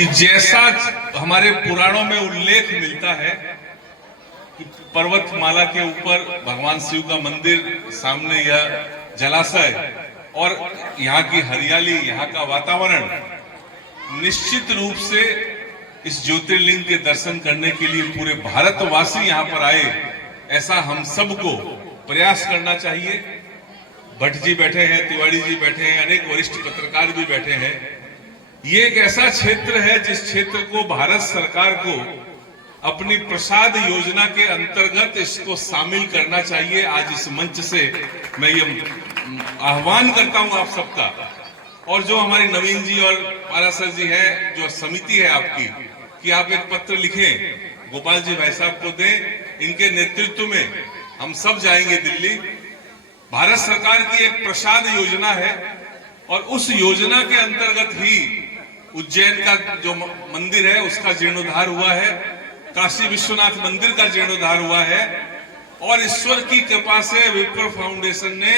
कि जैसा हमारे पुराणों में उल्लेख मिलता है कि पर्वतमाला के ऊपर भगवान शिव का मंदिर, सामने यह जलाशय और यहाँ की हरियाली, यहाँ का वातावरण निश्चित रूप से इस ज्योतिर्लिंग के दर्शन करने के लिए पूरे भारतवासी यहाँ पर आए, ऐसा हम सबको प्रयास करना चाहिए। भट्ट जी बैठे हैं, तिवारी जी बैठे हैं, अनेक वरिष्ठ पत्रकार भी बैठे हैं। ये एक ऐसा क्षेत्र है जिस क्षेत्र को भारत सरकार को अपनी प्रसाद योजना के अंतर्गत इसको शामिल करना चाहिए। आज इस मंच से मैं ये आह्वान करता हूं आप सबका, और जो हमारे नवीन जी और पारासर जी हैं, जो समिति है आपकी, कि आप एक पत्र लिखें, गोपाल जी भाई साहब को दें। इनके नेतृत्व में हम सब जाएंगे दिल्ली। भारत सरकार की एक प्रसाद योजना है और उस योजना के अंतर्गत ही उज्जैन का जो मंदिर है उसका जीर्णोद्धार हुआ है, काशी विश्वनाथ मंदिर का जीर्णोद्धार हुआ है, और ईश्वर की कृपा से विप्र फाउंडेशन ने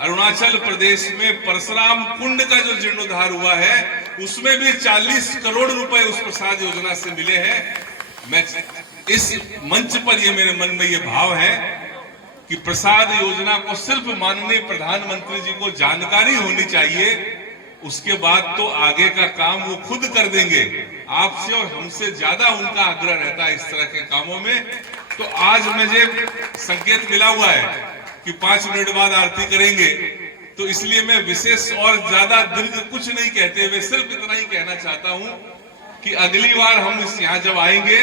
अरुणाचल प्रदेश में परशुराम कुंड का जो जीर्णोद्धार हुआ है उसमें भी 40 करोड़ रुपए उस प्रसाद योजना से मिले हैं। मैं इस मंच पर ये मेरे मन में ये भाव है कि प्रसाद योजना को सिर्फ माननीय प्रधानमंत्री जी को जानकारी होनी चाहिए, उसके बाद तो आगे का काम वो खुद कर देंगे। आपसे और हमसे ज्यादा उनका आग्रह रहता है इस तरह के कामों में। तो आज मुझे संकेत मिला हुआ है कि 5 मिनट बाद आरती करेंगे, तो इसलिए मैं विशेष और ज्यादा दीर्घ कुछ नहीं कहते हुए सिर्फ इतना ही कहना चाहता हूं कि अगली बार हम इस यहाँ जब आएंगे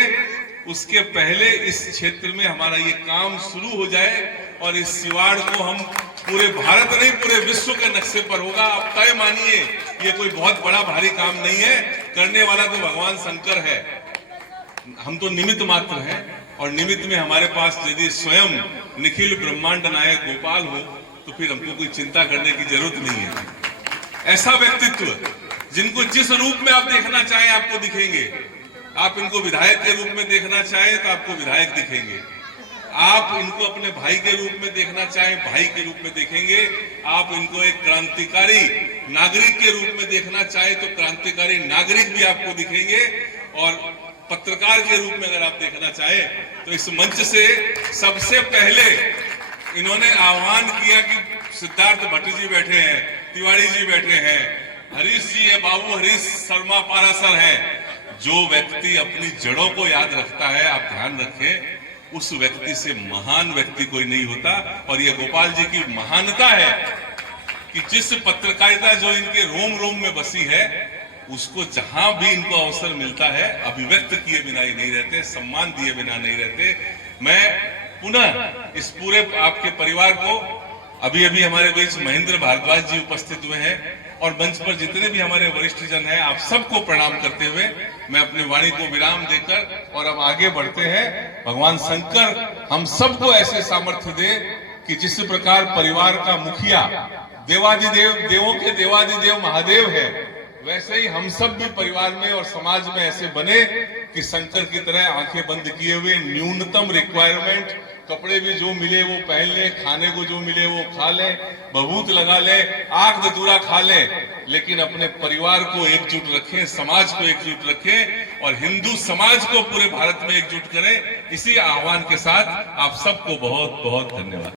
उसके पहले इस क्षेत्र में हमारा ये काम शुरू हो जाए और इस सिवाड़ को हम पूरे भारत नहीं पूरे विश्व के नक्शे पर होगा। आप तय मानिए, ये कोई बहुत बड़ा भारी काम नहीं है, करने वाला तो भगवान शंकर है, हम तो निमित्त मात्र हैं। और निमित्त में हमारे पास यदि स्वयं निखिल ब्रह्मांड नायक गोपाल हो तो फिर हमको कोई चिंता करने की जरूरत नहीं है। ऐसा व्यक्तित्व जिनको जिस रूप में आप देखना चाहें आपको दिखेंगे। आप इनको विधायक के रूप में देखना चाहें तो आपको विधायक दिखेंगे, आप इनको अपने भाई के रूप में देखना चाहें भाई के रूप में देखेंगे, आप इनको एक क्रांतिकारी नागरिक के रूप में देखना चाहें तो क्रांतिकारी नागरिक भी आपको दिखेंगे, और पत्रकार के रूप में अगर आप देखना चाहें तो इस मंच से सबसे पहले इन्होंने आह्वान किया कि सिद्धार्थ भट्ट जी बैठे हैं, तिवारी जी बैठे हैं, हरीश जी है, बाबू हरीश शर्मा पारासर है। जो व्यक्ति अपनी जड़ों को याद रखता है, आप ध्यान रखें, उस व्यक्ति से महान व्यक्ति कोई नहीं होता। और ये गोपाल जी की महानता है कि जिस पत्रकारिता जो इनके रोम रोम में बसी है, उसको जहां भी इनको अवसर मिलता है अभिव्यक्त किए बिना ही नहीं रहते, सम्मान दिए बिना नहीं रहते। मैं पुनः इस पूरे आपके परिवार को, अभी अभी हमारे बीच महेंद्र भारद्वाज जी उपस्थित हुए हैं, और मंच पर जितने भी हमारे वरिष्ठ जन हैं, आप सबको प्रणाम करते हुए मैं अपनी वाणी को विराम देकर और अब आगे बढ़ते हैं। भगवान शंकर हम सबको ऐसे सामर्थ्य दे कि जिस प्रकार परिवार का मुखिया देवादिदेव, देवों के देवादिदेव महादेव है, वैसे ही हम सब भी परिवार में और समाज में ऐसे बने कि शंकर की तरह आंखें बंद किए हुए न्यूनतम रिक्वायरमेंट, कपड़े भी जो मिले वो पहन ले, खाने को जो मिले वो खा ले, बबूत लगा ले, आग धतूरा खा ले, लेकिन अपने परिवार को एकजुट रखें, समाज को एकजुट रखें और हिंदू समाज को पूरे भारत में एकजुट करें। इसी आह्वान के साथ आप सबको बहुत बहुत धन्यवाद।